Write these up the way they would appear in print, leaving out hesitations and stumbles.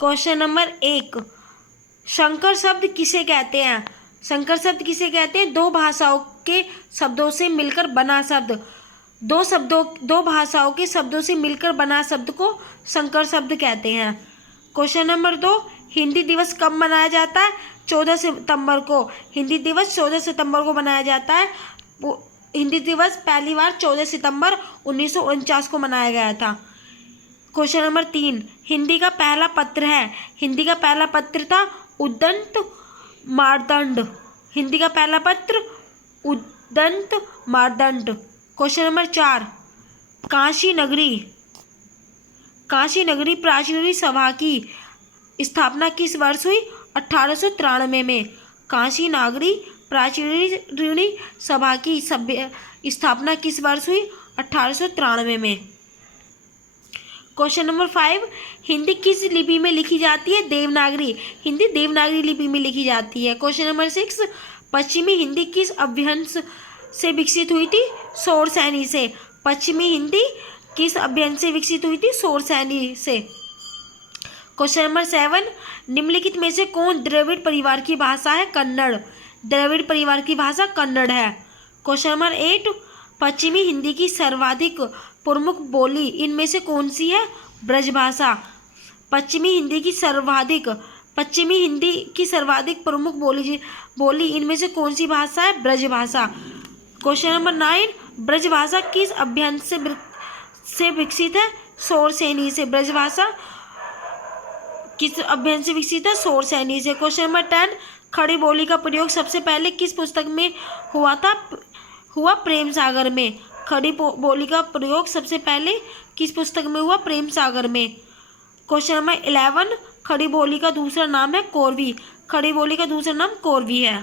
Question number 1, संकर शब्द किसे कहते हैं? संकर शब्द किसे कहते हैं? दो भाषाओं के शब्दों से मिलकर बना शब्द। दो भाषाओं के शब्दों से मिलकर बना शब्द को संकर शब्द कहते हैं। क्वेश्चन नंबर 2, हिंदी दिवस कब मनाया जाता है? 14 सितंबर को। हिंदी दिवस 14 सितंबर को मनाया जाता है। हिंदी दिवस पहली बार 14 सितंबर 1949 को मनाया गया था। क्वेश्चन नंबर 3, हिंदी का पहला पत्र है। हिंदी का पहला पत्र था उद्दंत मार्तंड। हिंदी का पहला पत्र उद्दंत मार्तंड। क्वेश्चन नंबर 4, काशी नगरी प्राचीन सभा की स्थापना किस वर्ष हुई? 1893 में। काशी नगरी प्राचीन सभा की स्थापना किस वर्ष हुई? 1893 में। क्वेश्चन नंबर 5, हिंदी किस लिपि में लिखी जाती है? देवनागरी। हिंदी देवनागरी लिपि में लिखी जाती है। क्वेश्चन नंबर 6, पश्चिमी हिंदी किस अभ्यंश से विकसित हुई थी? शौरसेनी से। पश्चिमी हिंदी किस अभ्यंश से विकसित हुई थी? शौरसेनी से। क्वेश्चन नंबर 7, निम्नलिखित में से कौन द्रविड़ परिवार की भाषा है? कन्नड़। द्रविड़ परिवार की भाषा कन्नड़ है। क्वेश्चन नंबर 8, पश्चिमी हिंदी की सर्वाधिक प्रमुख बोली इनमें से कौन सी है? ब्रजभाषा। पश्चिमी हिंदी की सर्वाधिक प्रमुख बोली इनमें से कौन सी भाषा है? ब्रजभाषा। क्वेश्चन नंबर 9, ब्रजभाषा किस अभ्यंश से विकसित है? शौरसेनी से। ब्रजभाषा किस अभ्यंश से विकसित है? शौरसेनी से। क्वेश्चन नंबर 10, खड़ी बोली का प्रयोग सबसे पहले किस पुस्तक में हुआ? प्रेम सागर में। खड़ी बोली का प्रयोग सबसे पहले किस पुस्तक में हुआ? प्रेम सागर में। क्वेश्चन नंबर 11, खड़ी बोली का दूसरा नाम है कोरवी। खड़ी बोली का दूसरा नाम कोरवी है।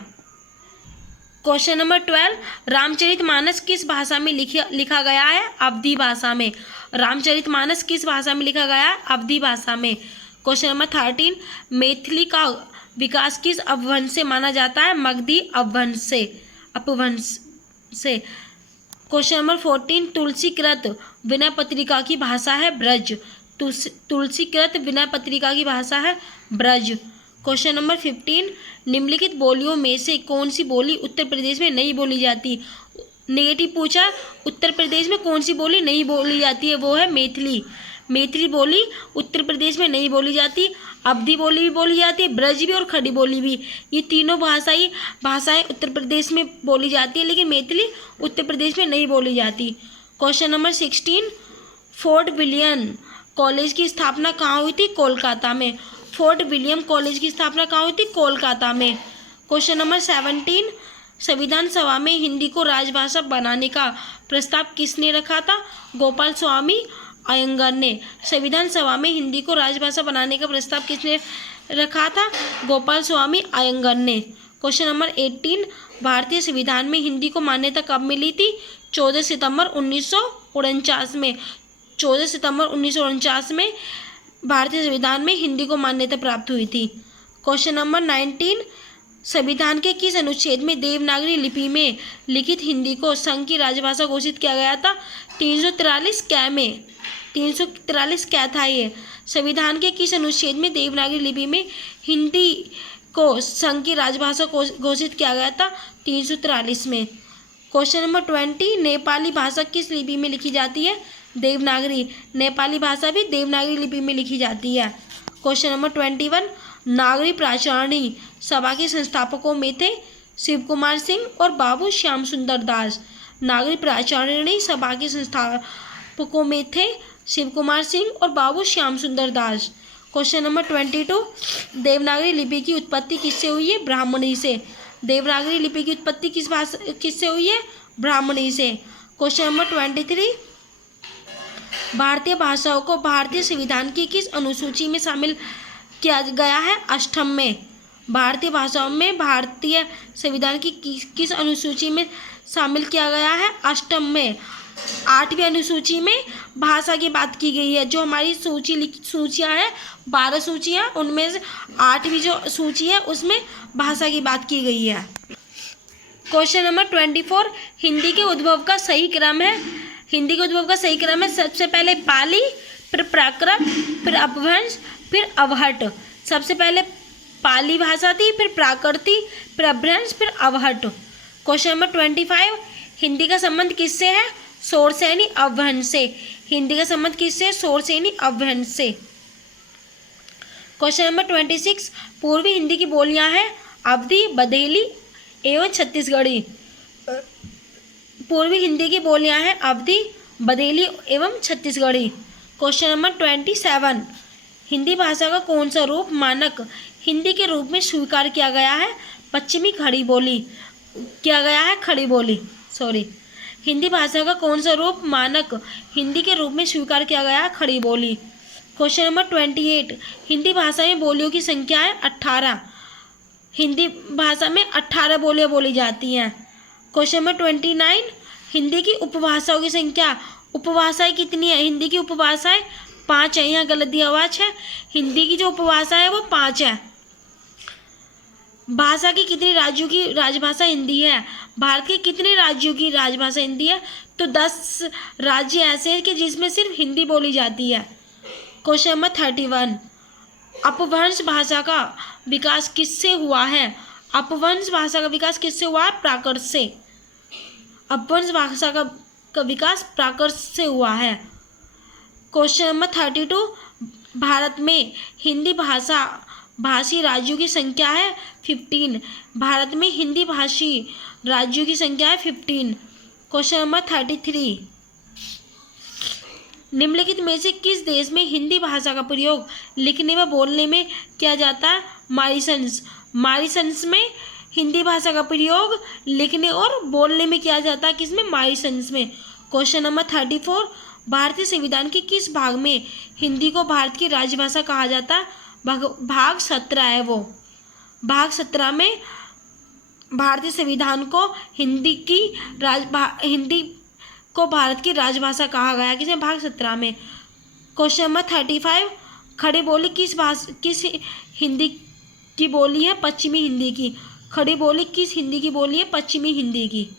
क्वेश्चन नंबर 12, रामचरितमानस किस भाषा में लिखा गया है? अवधी भाषा में। रामचरितमानस किस भाषा में लिखा गया है? अवधी भाषा में। क्वेश्चन नंबर 13, मैथिली का विकास किस अपभ्रंश से माना जाता है? मगधी अपभ्रंश से। क्वेश्चन नंबर 14, तुलसीकृत विनय पत्रिका की भाषा है ब्रज। तुलसीकृत विनय पत्रिका की भाषा है ब्रज। क्वेश्चन नंबर 15, निम्नलिखित बोलियों में से कौन सी बोली उत्तर प्रदेश में नहीं बोली जाती? नेगेटिव पूछा, उत्तर प्रदेश में कौन सी बोली नहीं बोली जाती है? वो है मैथिली। मैथिली बोली उत्तर प्रदेश में नहीं बोली जाती। अवधी बोली भी बोली जाती है, ब्रज भी और खड़ी बोली भी। ये तीनों भाषाएं उत्तर प्रदेश में बोली जाती है, लेकिन मैथिली उत्तर प्रदेश में नहीं बोली जाती। Question number 16, fort William college की स्थापना कहाँ हुई थी? कोलकाता में। फोर्ट विलियम कॉलेज की स्थापना कहाँ हुई थी? कोलकाता में। क्वेश्चन नंबर 17, संविधान सभा में हिंदी को राजभाषा बनाने का प्रस्ताव किसने रखा था? गोपाल स्वामी अयंगर ने। संविधान सभा में हिंदी को राजभाषा बनाने का प्रस्ताव किसने रखा था? गोपाल स्वामी अयंगर ने। क्वेश्चन नंबर 18, भारतीय संविधान में हिंदी को मान्यता कब मिली थी? 14 सितंबर 1949 में। 14 सितंबर 1949 में भारतीय संविधान में हिंदी को मान्यता प्राप्त हुई थी। क्वेश्चन नंबर 19, संविधान के किस अनुच्छेद में देवनागरी लिपि में लिखित हिंदी को संघ की राजभाषा घोषित किया गया था? 343 कै में। 343 क्या था ये? संविधान के किस अनुच्छेद में देवनागरी लिपि में हिंदी को संघ की राजभाषा घोषित किया गया था? 343 में। क्वेश्चन नंबर 20, नेपाली भाषा किस लिपि में लिखी जाती है? देवनागरी। नेपाली भाषा भी देवनागरी लिपि में लिखी जाती है। क्वेश्चन नंबर 21, नागरी प्राचारणी सभा के संस्थापकों में थे शिव कुमार सिंह और बाबू श्याम सुंदर दास। नागरी प्राचारणी सभा के संस्थापकों में थे शिव कुमार सिंह और बाबू श्याम सुंदर दास। क्वेश्चन नंबर 22, देवनागरी लिपि की उत्पत्ति किससे हुई है? ब्राह्मणी से। देवनागरी लिपि की उत्पत्ति किससे हुई है? ब्राह्मणी से। क्वेश्चन नंबर 23, भारतीय भाषाओं को भारतीय संविधान की किस अनुसूची में शामिल किया गया है? अष्टम में। भारतीय भाषाओं में भारतीय संविधान की किस अनुसूची में शामिल किया गया है? अष्टम में। 8वीं अनुसूची में भाषा की बात की गई है। जो हमारी सूचियाँ हैं 12 सूचियाँ, उनमें से 8वीं जो सूची है उसमें भाषा की बात की गई है। क्वेश्चन नंबर 24, हिंदी के उद्भव का सही क्रम है? हिंदी के उद्भव का सही क्रम है सबसे पहले पाली, फिर प्राकृत, फिर अपभ्रंश, फिर अवहट। सबसे पहले पाली भाषा थी, फिर प्राकृति, फिर अपभ्रंश, फिर अवहट। क्वेश्चन नंबर 25, हिंदी का संबंध किससे है? शोर से यानी अपभ्रंश से। हिंदी का संबंध किससे? शोर से यानी अपभ्रंश से। क्वेश्चन नंबर 26, पूर्वी हिंदी की बोलियां हैं अवधी, बघेली एवं छत्तीसगढ़ी। पूर्वी हिंदी की बोलियां हैं अवधी, बघेली एवं छत्तीसगढ़ी। क्वेश्चन नंबर 27, हिंदी भाषा का कौन सा रूप मानक हिंदी के रूप में स्वीकार किया गया है? पश्चिमी खड़ी बोली किया गया है, खड़ी बोली सॉरी। हिंदी भाषा का कौन सा रूप मानक हिंदी के रूप में स्वीकार किया गया है? खड़ी बोली। क्वेश्चन नंबर 28, हिंदी भाषा में बोलियों की संख्या है 18। हिंदी भाषा में 18 बोलियां बोली जाती हैं। क्वेश्चन नंबर 29, हिंदी की उपभाषाओं की संख्या। उपभाषाएं कितनी है? हिंदी की उपभाषाएं 5 है। यहाँ गलत दिया हुआ है, हिंदी की जो उपभाषा है वो 5 है। भाषा की कितनी राज्यों की राजभाषा हिंदी है? भारत के कितने राज्यों की राजभाषा हिंदी है? तो 10 राज्य ऐसे हैं कि जिसमें सिर्फ हिंदी बोली जाती है। क्वेश्चन नंबर 31, अपभ्रंश भाषा का विकास किससे हुआ है? अपभ्रंश भाषा का विकास किससे हुआ है? प्राकृत से। अपभ्रंश भाषा का विकास प्राकृत से हुआ है। क्वेश्चन नंबर 32, भारत में हिंदी भाषी राज्यों की संख्या है 15। भारत में हिंदी भाषी राज्यों की संख्या है 15। क्वेश्चन नंबर 33, निम्नलिखित में से किस देश में हिंदी भाषा का प्रयोग लिखने व बोलने में किया जाता है? मॉरिशस। मॉरिशस में हिंदी भाषा का प्रयोग लिखने और बोलने में किया जाता है। किसमें? मॉरिशस में। क्वेश्चन नंबर 34, भारतीय संविधान के किस भाग में हिंदी को भारत की राजभाषा कहा जाता है? भाग 17 है वो। भाग 17 में भारतीय संविधान को हिंदी को भारत की राजभाषा कहा गया। किसमें? भाग 17 में। क्वेश्चन नंबर 35, खड़ी बोली किस हिंदी की बोली है? पश्चिमी हिंदी की। खड़ी बोली किस हिंदी की बोली है? पश्चिमी हिंदी की।